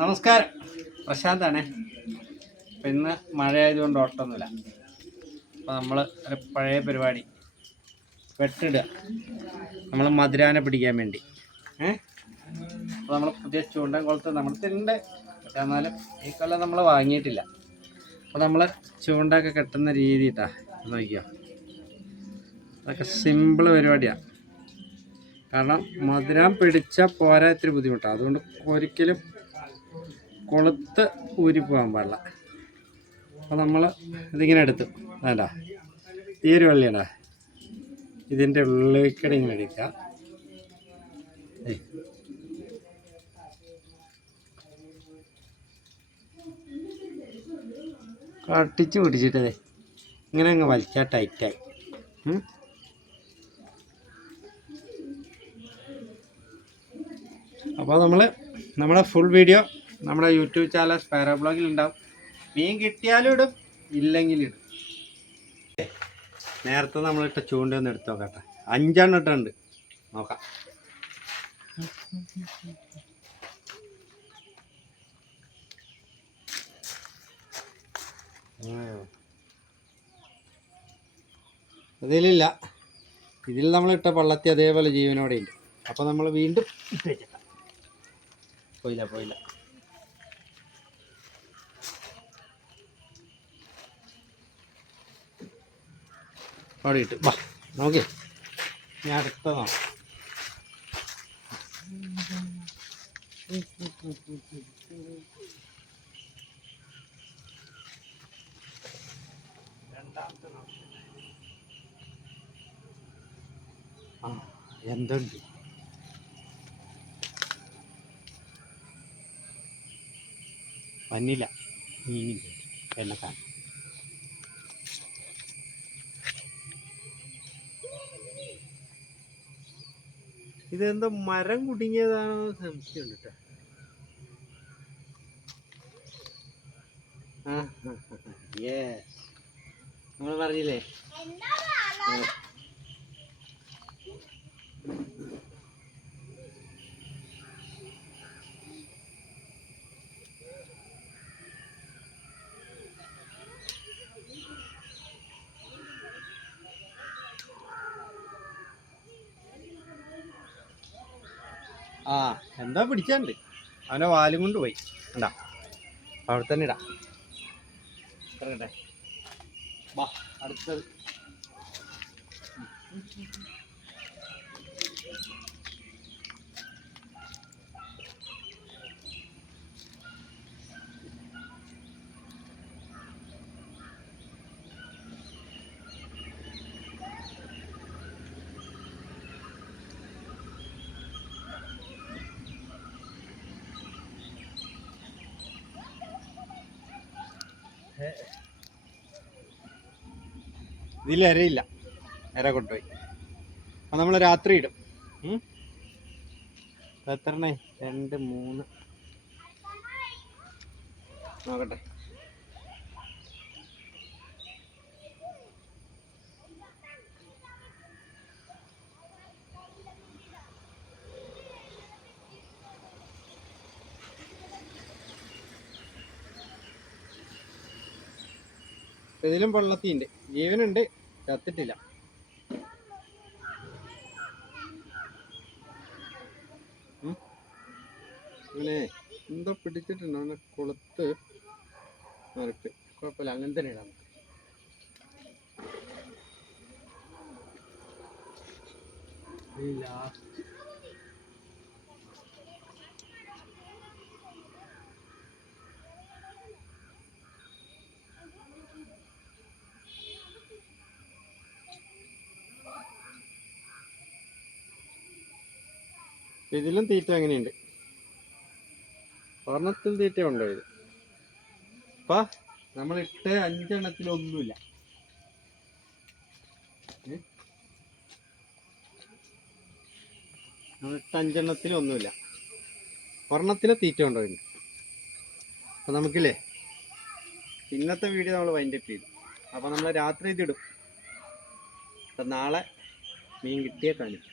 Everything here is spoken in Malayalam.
നമസ്കാരം, പ്രശാന്താണേ. അപ്പം ഇന്ന് മഴയായതുകൊണ്ട് ഓട്ടമൊന്നുമില്ല. അപ്പോൾ നമ്മൾ ഒരു പഴയ പരിപാടി വെട്ടിടുക, നമ്മൾ മധുരാനെ പിടിക്കാൻ വേണ്ടി. അപ്പോൾ നമ്മൾ പുതിയ ചൂണ്ടൻ കുളത്ത് നമ്മുടെ പക്ഷെ എന്നാലും ഈ കൊല്ലം നമ്മൾ വാങ്ങിയിട്ടില്ല. അപ്പോൾ നമ്മൾ ചൂണ്ടൊക്കെ കെട്ടുന്ന രീതി ഇട്ടാ നോക്കിയോ, അതൊക്കെ സിമ്പിൾ പരിപാടിയാണ്. കാരണം മധുരം പിടിച്ചാൽ പോരാ, ഇത്തിരി ബുദ്ധിമുട്ടാണ്. അതുകൊണ്ട് ഒരിക്കലും കൊളുത്ത് ഊരിപ്പോകാൻ പാടില്ല. അപ്പോൾ നമ്മൾ ഇതിങ്ങനെ എടുത്തു, വേണ്ട ഈ ഒരു വെള്ളിയടാ, ഇതിൻ്റെ ഉള്ളിലേക്കടെ ഇങ്ങനെ എടുക്കുക. കട്ടിച്ച് പിടിച്ചിട്ടേ ഇങ്ങനെ അങ്ങ് വലിക്കാൻ ടൈറ്റായി. അപ്പോൾ നമ്മുടെ ഫുൾ വീഡിയോ നമ്മുടെ യൂട്യൂബ് ചാനൽ സ്പൈറോ ബ്ലോഗിൽ ഉണ്ടാവും. മീൻ കിട്ടിയാലും ഇടും, ഇല്ലെങ്കിലും ഇടും. നേരത്തെ നമ്മളിട്ട ചൂണ്ടയൊന്ന് എടുത്ത് നോക്കട്ടെ. 5 ഇട്ടുണ്ട്, നോക്കാം. ഇതിലില്ല, ഇതിൽ നമ്മളിട്ട പള്ളത്തി അതേപോലെ ജീവനോടെ ഉണ്ട്. അപ്പോൾ നമ്മൾ വീണ്ടും ഇട്ട് വെച്ചേക്കാം. പോയില്ല അവിടെ ഇട്ട് വാ, നോക്കി ഞാൻ അടുത്ത നോക്കാം. എന്തുണ്ട് വന്നില്ല മീനില്ല എണ്ണക്കാൻ. ഇതെന്തോ മരം കുടുങ്ങിയതാണോ സംശയമുണ്ട് കേട്ടോ. നമ്മൾ പറഞ്ഞില്ലേ എന്താ പിടിച്ചാണ്ട് അവനെ വാലും കൊണ്ട് പോയി. ഉണ്ടാ അവിടെ തന്നെ ഇടാ. ഇറങ്ങട്ടെ, വാ അടുത്തത്. ഇതിൽ ഇരയില്ല, ഇര കൊണ്ടുപോയി. അപ്പം നമ്മൾ രാത്രി ഇടും. എത്രണ്ണേ? 2 3 നോക്കട്ടെ. ഇതിലും വെള്ളത്തിണ്ട്, ജീവനുണ്ട്, ചത്തിട്ടില്ല. അങ്ങനെ എന്തോ പിടിച്ചിട്ടുണ്ട്, അവനെ കൊളുത്ത് നിറക്ക്. കുഴപ്പമില്ല, അങ്ങനെ തന്നെ ഇടാം. ഇതിലും തീറ്റ എങ്ങനെയുണ്ട്? ഒരെണ്ണത്തിൽ തീറ്റ ഉണ്ടോ ഇത്? അപ്പം നമ്മളിട്ട് 5 എണ്ണത്തിലൊന്നുമില്ല. നമ്മളിട്ട് 5 എണ്ണത്തിലൊന്നുമില്ല, ഒരെണ്ണത്തിൽ തീറ്റ ഉണ്ടോ ഇതിന്? അപ്പം നമുക്കില്ലേ ഇന്നത്തെ വീഡിയോ നമ്മൾ വൈൻഡപ്പ് ചെയ്തു. അപ്പം നമ്മൾ രാത്രി ഇതിടും. അപ്പം നാളെ മീൻ കിട്ടിയേ കാണിക്കും.